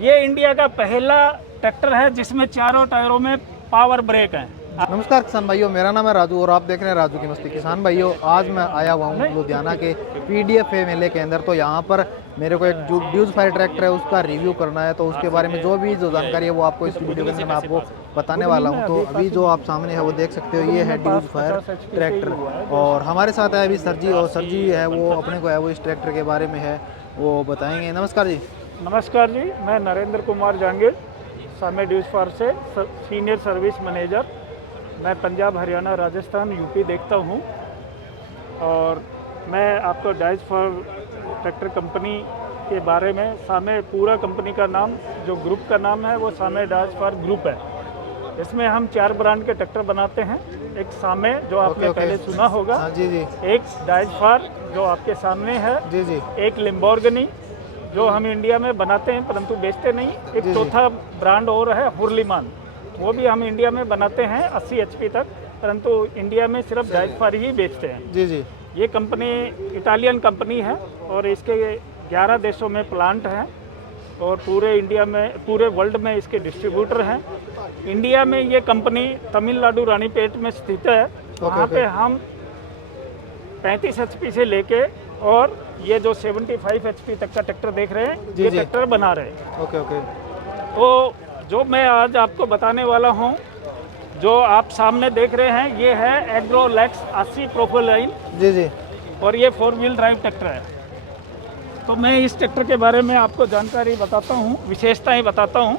ये इंडिया का पहला ट्रैक्टर है जिसमें चारों टायरों में पावर ब्रेक है। नमस्कार किसान भाइयों, मेरा नाम है राजू और आप देख रहे हैं राजू की मस्ती। किसान भाइयों, आज मैं आया हुआ हूँ लुधियाना के पीडीएफ मेले के अंदर। तो यहाँ पर मेरे को एक जो ड्यूज फायर ट्रैक्टर है उसका रिव्यू करना है। तो उसके बारे में जो जानकारी है वो आपको इस वीडियो के अंदर मैं आपको बताने वाला हूँ। तो अभी जो आप सामने है वो देख सकते हो, ये है ड्यूज फायर ट्रैक्टर और हमारे साथ है अभी सर जी। और सर जी है वो अपने को है वो इस ट्रैक्टर के बारे में है वो बताएंगे। नमस्कार जी। नमस्कार जी, मैं नरेंद्र कुमार जांगिल, सामे ड्यूज फायर से सीनियर सर्विस मैनेजर। मैं पंजाब, हरियाणा, राजस्थान, यूपी देखता हूँ और मैं आपको ड्यूज फायर ट्रैक्टर कंपनी के बारे में, सामे पूरा कंपनी का नाम, जो ग्रुप का नाम है वो सामे ड्यूज फायर ग्रुप है। इसमें हम 4 ब्रांड के ट्रैक्टर बनाते हैं। एक सामे जो आपने पहले सुना होगा, जी जी। एक ड्यूज फायर जो आपके सामने है, जी जी। एक लैम्बोर्गिनी जो हम इंडिया में बनाते हैं परंतु बेचते नहीं। एक चौथा ब्रांड और है हुर्लिमान, वो भी हम इंडिया में बनाते हैं 80 HP तक, परंतु इंडिया में सिर्फ ड्यूज फायर ही बेचते हैं। जी जी। ये कंपनी इटालियन कंपनी है और इसके 11 देशों में प्लांट हैं और पूरे इंडिया में, पूरे वर्ल्ड में इसके डिस्ट्रीब्यूटर हैं। इंडिया में ये कंपनी तमिलनाडु रानीपेट में स्थित है। वहाँ पे हम 35 HP से लेके और ये जो 75 HP तक का ट्रैक्टर देख रहे हैं, ये ट्रैक्टर बना रहे हैं। Okay okay. तो जो मैं आज आपको बताने वाला हूँ, जो आप सामने देख रहे हैं, ये है एग्रोलैक्स 80 प्रोफाइल। जी जी। और ये 4 व्हील ड्राइव ट्रैक्टर है। तो मैं इस ट्रैक्टर के बारे में आपको जानकारी बताता हूँ, विशेषताएं बताता हूँ।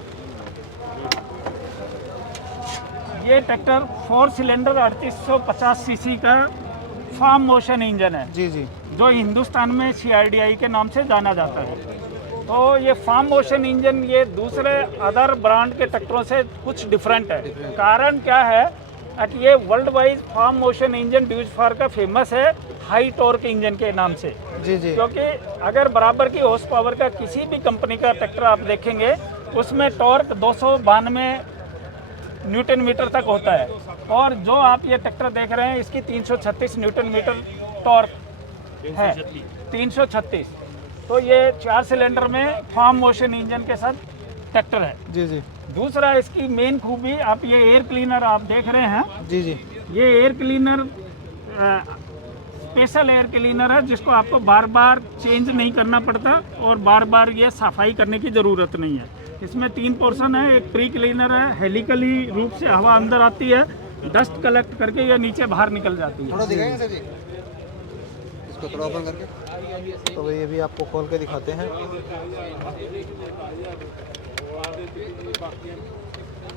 ये ट्रैक्टर 4 सिलेंडर 3850 सीसी का फार्म मोशन इंजन है। जी जी। जो हिंदुस्तान में CRDI के नाम से जाना जाता है। तो ये फार्म मोशन इंजन ये दूसरे अदर ब्रांड के ट्रैक्टरों से कुछ डिफरेंट है। कारण क्या है कि ये वर्ल्ड वाइज फार्म मोशन इंजन ड्यूज फायर का फेमस है हाई टॉर्क इंजन के नाम से। जी जी। क्योंकि अगर बराबर की हॉर्स पावर का किसी भी कंपनी का ट्रैक्टर आप देखेंगे, उसमें टॉर्क 292 न्यूटन मीटर तक होता है और जो आप ये ट्रैक्टर देख रहे हैं इसकी 336 न्यूटन मीटर टॉर्क है। 336। तो ये 4 सिलेंडर में फार्म मोशन इंजन के साथ ट्रैक्टर है। जी जी। दूसरा इसकी मेन खूबी, आप ये एयर क्लीनर आप देख रहे हैं। जी जी। ये air cleaner special air cleaner है जिसको आपको बार बार चेंज नहीं करना पड़ता और बार बार ये सफाई करने की ज़रूरत नहीं है। इसमें 3 पोर्शन है। एक प्री क्लीनर है, हेलिकली रूप से हवा अंदर आती है, डस्ट कलेक्ट करके ये नीचे बाहर निकल जाती है। थोड़ा दिखाएंगे सर जी, इसको थोड़ा ओपन करके। तो ये भी आपको खोल के दिखाते हैं।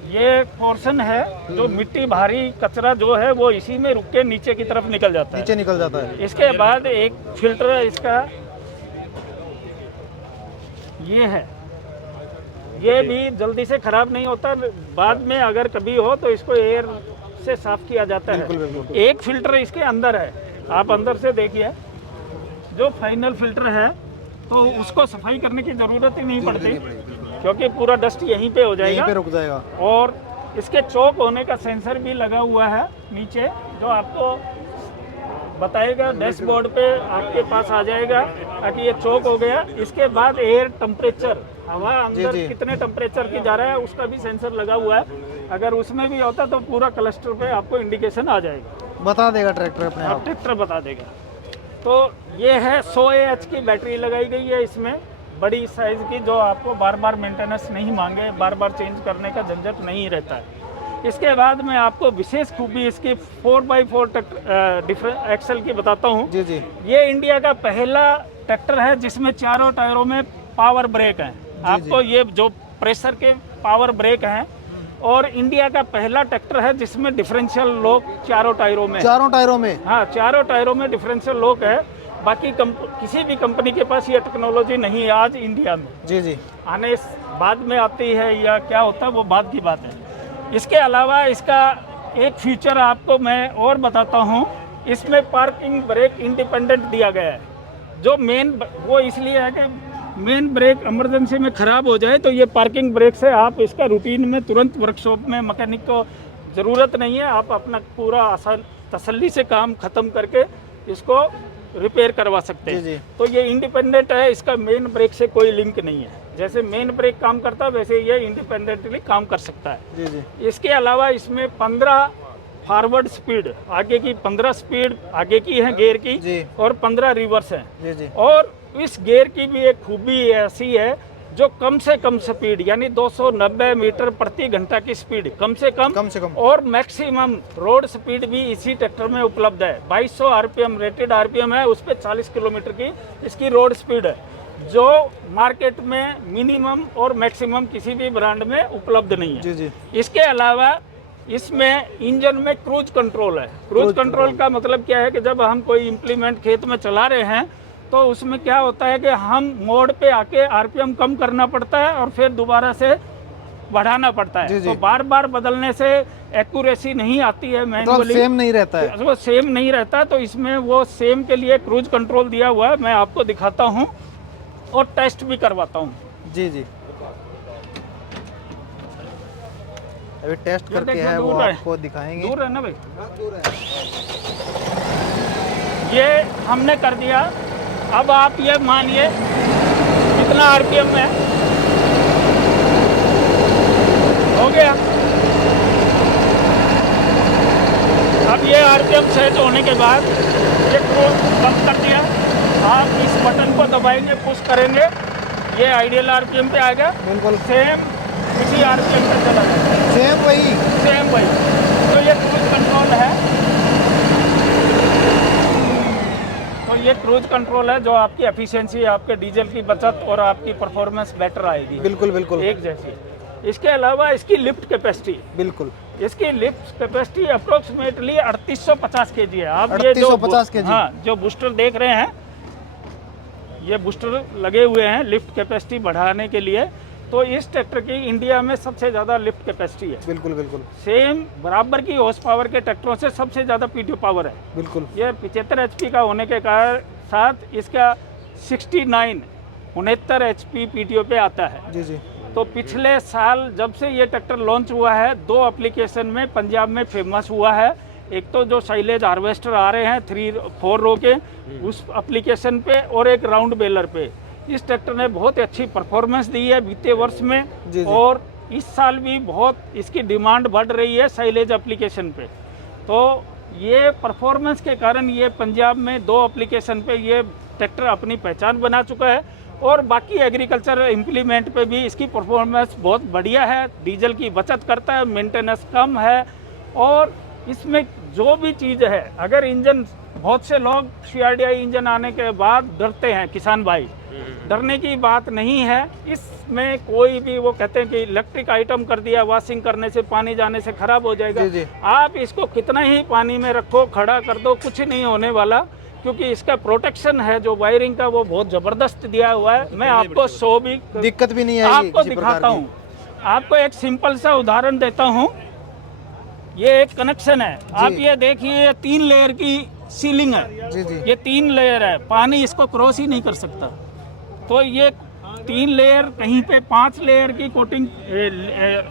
ये पोर्शन है जो मिट्टी भारी कचरा जो है वो इसी में रुक के नीचे की तरफ निकल जाता है। नीचे निकल जाता है। इसके बाद एक फिल्टर है इसका, ये है। ये भी जल्दी से खराब नहीं होता, बाद में अगर कभी हो तो इसको एयर से साफ किया जाता है। बिल्कुल बिल्कुल। एक फिल्टर इसके अंदर है, आप अंदर से देखिए। जो फाइनल फिल्टर है तो उसको सफाई करने की ज़रूरत ही नहीं पड़ती क्योंकि पूरा डस्ट यहीं पे हो जाएगा, यहीं पे रुक जाएगा। और इसके चौक होने का सेंसर भी लगा हुआ है नीचे, जो आपको बताएगा, डैशबोर्ड पे आपके पास आ जाएगा कि ये चौक हो गया। इसके बाद एयर टेम्परेचर, हवा अंदर कितने टेम्परेचर की जा रहा है उसका भी सेंसर लगा हुआ है। अगर उसमें भी होता तो पूरा क्लस्टर पे आपको इंडिकेशन आ जाएगा, बता देगा ट्रैक्टर अपने आप। ट्रैक्टर बता देगा। तो ये है 100 AH की बैटरी लगाई गई है इसमें, बड़ी साइज़ की, जो आपको बार बार मेंटेनेंस नहीं मांगे, बार बार चेंज करने का झंझट नहीं रहता है। इसके बाद मैं आपको विशेष खूबी इसकी 4x4 डिफरेंट एक्सल की बताता हूँ। जी जी। ये इंडिया का पहला ट्रैक्टर है जिसमें चारों टायरों में पावर ब्रेक है। आपको ये जो प्रेशर के पावर ब्रेक हैं, और इंडिया का पहला ट्रैक्टर है जिसमें डिफरेंशियल लॉक चारों टायरों में। चारों टायरों में? हाँ, चारों टायरों में डिफरेंशियल लॉक है। बाकी किसी भी कंपनी के पास ये टेक्नोलॉजी नहीं है आज इंडिया में। जी जी। आने बाद में आती है या क्या होता है वो बाद की बात है। इसके अलावा इसका एक फीचर आपको मैं और बताता हूँ, इसमें पार्किंग ब्रेक इंडिपेंडेंट दिया गया है। जो मेन वो इसलिए है कि मेन ब्रेक इमरजेंसी में ख़राब हो जाए तो ये पार्किंग ब्रेक से आप इसका रूटीन में तुरंत वर्कशॉप में मैकेनिक को ज़रूरत नहीं है, आप अपना पूरा आसान तसल्ली से काम ख़त्म करके इसको रिपेयर करवा सकते जी, हैं। जी। तो ये इंडिपेंडेंट है, इसका मेन ब्रेक से कोई लिंक नहीं है। जैसे मेन ब्रेक काम करता है वैसे ये इंडिपेंडेंटली काम कर सकता है। जी जी इसके अलावा इसमें 15 फॉरवर्ड स्पीड, आगे की 15 स्पीड आगे की है गियर की, जी। और 15 रिवर्स है। जी जी और इस गियर की भी एक खूबी ऐसी है जो कम से कम स्पीड यानी 290 मीटर प्रति घंटा की स्पीड कम से कम और मैक्सिमम रोड स्पीड भी इसी ट्रैक्टर में उपलब्ध है। 2200 आरपीएम रेटेड आरपीएम है, उस पर 40 किलोमीटर की इसकी रोड स्पीड है, जो मार्केट में मिनिमम और मैक्सिमम किसी भी ब्रांड में उपलब्ध नहीं है। जी जी इसके अलावा इसमें इंजन में क्रूज कंट्रोल है। क्रूज कंट्रोल का मतलब क्या है कि जब हम कोई इम्प्लीमेंट खेत में चला रहे हैं तो उसमें क्या होता है कि हम मोड पे आके आरपीएम कम करना पड़ता है और फिर दोबारा से बढ़ाना पड़ता है। तो बार बार बदलने से एक्यूरेसी नहीं आती है, मैनुअली सेम नहीं रहता है, वो सेम नहीं रहता। तो इसमें वो सेम के लिए क्रूज कंट्रोल दिया हुआ है, मैं आपको दिखाता हूँ और टेस्ट भी करवाता हूँ। जी जी अभी टेस्ट ये करके देखो है वो दूर है। आपको दिखाएंगे। दूर है ना भाई, ये हमने कर दिया। अब आप ये मानिए कितना आरपीएम है, हो गया। अब ये आरपीएम सेट होने के बाद ये क्रूज बंद कर दिया। आप इस बटन को दबाएंगे, पुश करेंगे, ये आइडियल आरपीएम पे आएगा। बिल्कुल सेम इसी आरपीएम पे चला जाएगा, सेम वही। तो ये क्रूज कंट्रोल है, तो ये क्रूज कंट्रोल है जो आपकी एफिशिएंसी, आपके डीजल की बचत और आपकी परफॉर्मेंस बेटर आएगी, बिल्कुल बिल्कुल एक जैसी। इसके अलावा इसकी लिफ्ट कैपेसिटी, बिल्कुल इसकी लिफ्ट कैपेसिटी अप्रोक्सीमेटली 3850 केजी है। आप ये 3850 केजी। हाँ, जो बूस्टर देख रहे हैं, ये बूस्टर लगे हुए हैं लिफ्ट कैपेसिटी बढ़ाने के लिए। तो इस ट्रैक्टर की इंडिया में सबसे ज़्यादा लिफ्ट कैपेसिटी है। बिल्कुल बिल्कुल सेम बराबर की हॉर्स पावर के ट्रैक्टरों से सबसे ज़्यादा पीटीओ पावर है। बिल्कुल ये 75 एचपी का होने के कारण साथ इसका 69 एचपी पीटीओ पे आता है। जी जी तो पिछले साल जब से ये ट्रैक्टर लॉन्च हुआ है, 2 एप्लीकेशन में पंजाब में फेमस हुआ है। एक तो जो साइलेज हार्वेस्टर आ रहे हैं 3-4 रो के, उस एप्लीकेशन पे, और एक राउंड बेलर पे। इस ट्रैक्टर ने बहुत अच्छी परफॉर्मेंस दी है बीते वर्ष में, जी। और इस साल भी बहुत इसकी डिमांड बढ़ रही है साइलेज एप्लीकेशन पे। तो ये परफॉर्मेंस के कारण ये पंजाब में 2 एप्लीकेशन पे ये ट्रैक्टर अपनी पहचान बना चुका है, और बाकी एग्रीकल्चर इम्प्लीमेंट पे भी इसकी परफॉर्मेंस बहुत बढ़िया है। डीजल की बचत करता है, मेंटेनेंस कम है, और इसमें जो भी चीज़ है, अगर इंजन, बहुत से लोग CRDI इंजन आने के बाद डरते हैं किसान भाई, डरने की बात नहीं है। इसमें कोई भी, वो कहते हैं कि इलेक्ट्रिक आइटम कर दिया, वॉशिंग करने से, पानी जाने से खराब हो जाएगा। जी, जी। आप इसको कितना ही पानी में रखो, खड़ा कर दो, कुछ नहीं होने वाला, क्योंकि इसका प्रोटेक्शन है जो वायरिंग का वो बहुत ज़बरदस्त दिया हुआ है। मैं आपको शो भी, दिक्कत भी नहीं आएगी, आपको किसी प्रकार दिखाता की। हूँ। आपको एक सिंपल सा उदाहरण देता हूँ। ये एक कनेक्शन है, आप ये देखिए, ये 3 लेयर की सीलिंग है। जी जी ये 3 लेयर है, पानी इसको क्रॉस ही नहीं कर सकता। तो ये 3 लेयर, कहीं पे 5 लेयर की कोटिंग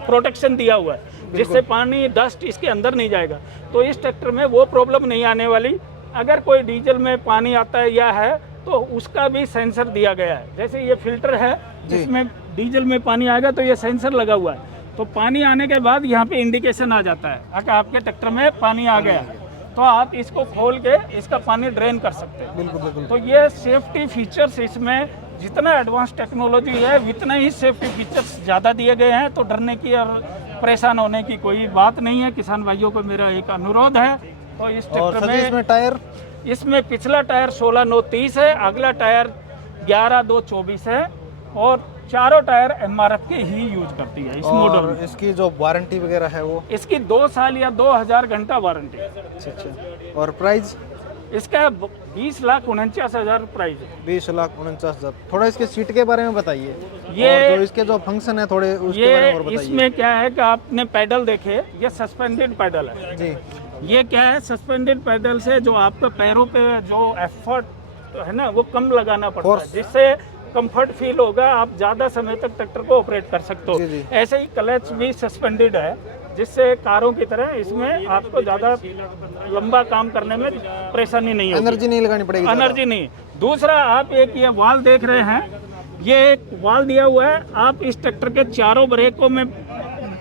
प्रोटेक्शन दिया हुआ है, जिससे पानी, डस्ट इसके अंदर नहीं जाएगा। तो इस ट्रैक्टर में वो प्रॉब्लम नहीं आने वाली। अगर कोई डीजल में पानी आता है या है तो उसका भी सेंसर दिया गया है। जैसे ये फिल्टर है, इसमें डीजल में पानी आएगा तो ये सेंसर लगा हुआ है, तो पानी आने के बाद यहाँ पे इंडिकेशन आ जाता है अगर आपके ट्रैक्टर में पानी आ गया, तो आप इसको खोल के इसका पानी ड्रेन कर सकते हैं। बिल्कुल बिल्कुल तो ये सेफ्टी फीचर्स, इसमें जितना एडवांस टेक्नोलॉजी है उतना ही सेफ्टी फीचर्स ज़्यादा दिए गए हैं। तो डरने की और परेशान होने की कोई बात नहीं है। किसान भाइयों को मेरा एक अनुरोध है। तो इस और ट्रैक्टर सभी इसमें टायर, इसमें पिछला टायर 16/9/30 है, अगला टायर 11/2/24 है, और चारों टायर MRF के ही यूज करती है इस मॉडल और में। इसकी जो वारंटी वगैरह है वो इसकी 2 साल या 2000 घंटा वारंटी। अच्छा। और प्राइस इसका 20,49,000 प्राइस है। 20,49,000। थोड़ा इसके सीट के बारे में बताइए, ये- और जो इसके जो फंक्शन है थोड़े उसके बारे में और ये बताइए। इसमें क्या है कि आपने पैडल देखे, ये सस्पेंडेड पैडल है। जी ये क्या है, सस्पेंडेड पैडल से जो आपके पैरों पे जो एफर्ट है ना वो कम लगाना पड़ता है, Force। जिससे कंफर्ट फील होगा, आप ज़्यादा समय तक ट्रैक्टर को ऑपरेट कर सकते हो। जी, जी। ऐसे ही क्लच भी सस्पेंडेड है, जिससे कारों की तरह इसमें आपको ज़्यादा लंबा काम करने में परेशानी नहीं होगी, एनर्जी नहीं लगानी पड़ेगी ज़्यादा। एनर्जी नहीं। दूसरा, आप एक ये वाल देख रहे हैं, ये एक वाल दिया हुआ है। आप इस ट्रैक्टर के चारों ब्रेकों में,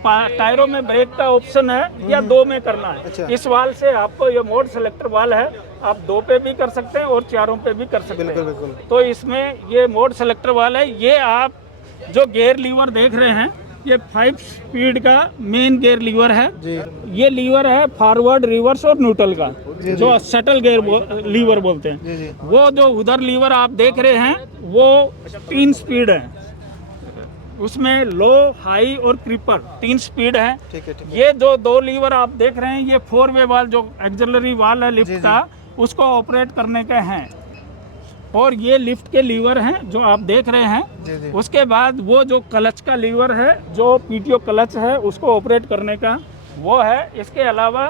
टायरों में ब्रेक का ऑप्शन है या 2 में करना है। अच्छा। इस वाल से आपको ये मोड सेलेक्टर वाल है, आप 2 पे भी कर सकते हैं और चारों पे भी कर सकते हैं। बिल्कुल बिल्कुल। तो इसमें ये मोड सेलेक्टर वाल है। ये आप जो गियर लीवर देख रहे हैं, ये 5 स्पीड का मेन गियर लीवर है जी ये लीवर है फॉरवर्ड, रिवर्स और न्यूट्रल का, जो शटल गियर लीवर बोलते हैं। जी जी वो जो उधर लीवर आप देख रहे हैं वो 3 स्पीड है, उसमें लो, हाई और क्रीपर 3 स्पीड है। ठीक है ठीक है। ये जो 2 लीवर आप देख रहे हैं, ये 4 वे वाल जो एक्सिलरी वाल है लिफ्ट जी, जी। का, उसको ऑपरेट करने के हैं। और ये लिफ्ट के लीवर हैं जो आप देख रहे हैं। जी जी उसके बाद वो जो क्लच का लीवर है, जो पीटीओ क्लच है, उसको ऑपरेट करने का वो है। इसके अलावा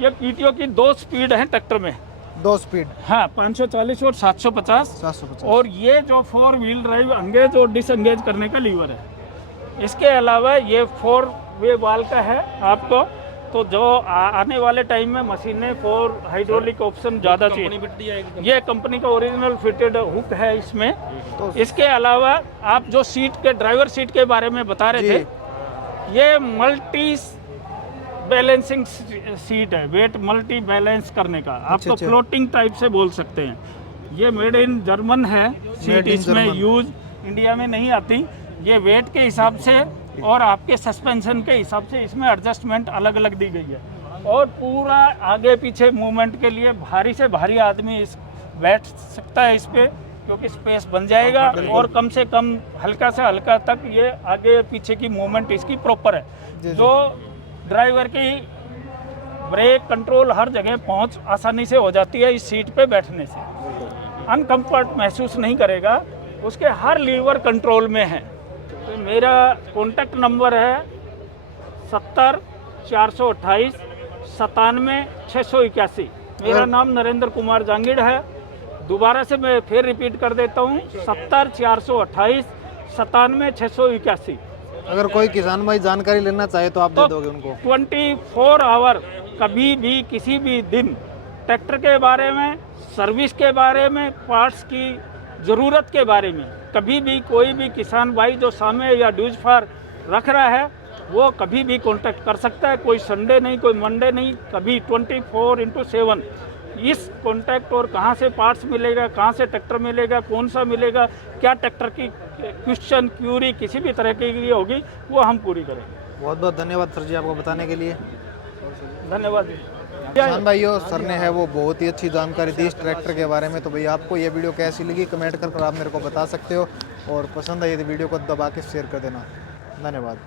ये पीटीओ की 2 स्पीड है ट्रैक्टर में। 2 स्पीड हाँ, 540 और 750। 750। और ये जो 4 व्हील ड्राइव अंगेज और डिसंगेज करने का लीवर है। इसके अलावा ये 4 वे वाल का है आपको। तो जो आने वाले टाइम में मशीनें 4 हाइड्रोलिक ऑप्शन ज़्यादा चाहिए। ये कंपनी का ओरिजिनल फिटेड हुक है इसमें। तो इसके अलावा आप जो सीट के, ड्राइवर सीट के बारे में बता रहे जी। थे, ये मल्टी बैलेंसिंग सीट है, वेट मल्टी बैलेंस करने का। आपको अच्छा। फ्लोटिंग टाइप से बोल सकते हैं। ये मेड इन जर्मन है सीट, Made in इसमें German। यूज इंडिया में नहीं आती। ये वेट के हिसाब से और आपके सस्पेंशन के हिसाब से इसमें एडजस्टमेंट अलग अलग दी गई है। और पूरा आगे पीछे मूवमेंट के लिए भारी से भारी आदमी इस बैठ सकता है इस पे, क्योंकि स्पेस बन जाएगा। और कम से कम हल्का से हल्का तक ये आगे पीछे की मूवमेंट इसकी प्रॉपर है, जी। जो ड्राइवर की ब्रेक कंट्रोल हर जगह पहुंच आसानी से हो जाती है इस सीट पे बैठने से। अनकम्फर्ट महसूस नहीं करेगा, उसके हर लीवर कंट्रोल में है। तो मेरा कॉन्टैक्ट नंबर है 70 428 97 681। मेरा नाम नरेंद्र कुमार जांगिड़ है। दोबारा से मैं फिर रिपीट कर देता हूँ, 70 428 97 681। अगर कोई किसान भाई जानकारी लेना चाहे तो आप दे दोगे उनको? 24 आवर कभी भी किसी भी दिन ट्रैक्टर के बारे में, सर्विस के बारे में, पार्ट्स की ज़रूरत के बारे में कभी भी कोई भी किसान भाई जो सामे या ड्यूज फार रख रहा है, वो कभी भी कांटेक्ट कर सकता है। कोई संडे नहीं, कोई मंडे नहीं, कभी 24/7 इस कांटेक्ट। और कहाँ से पार्ट्स मिलेगा, कहाँ से ट्रैक्टर मिलेगा, कौन सा मिलेगा, क्या ट्रैक्टर की क्वेश्चन क्यूरी किसी भी तरह की होगी, वो हम पूरी करेंगे। बहुत बहुत धन्यवाद सर जी आपको बताने के लिए। धन्यवाद। किसान भाइयों, सर ने है वो बहुत ही अच्छी जानकारी दी इस ट्रैक्टर के बारे में। तो भैया आपको ये वीडियो कैसी लगी कमेंट कर आप मेरे को बता सकते हो, और पसंद आई तो वीडियो को दबा के शेयर कर देना। धन्यवाद।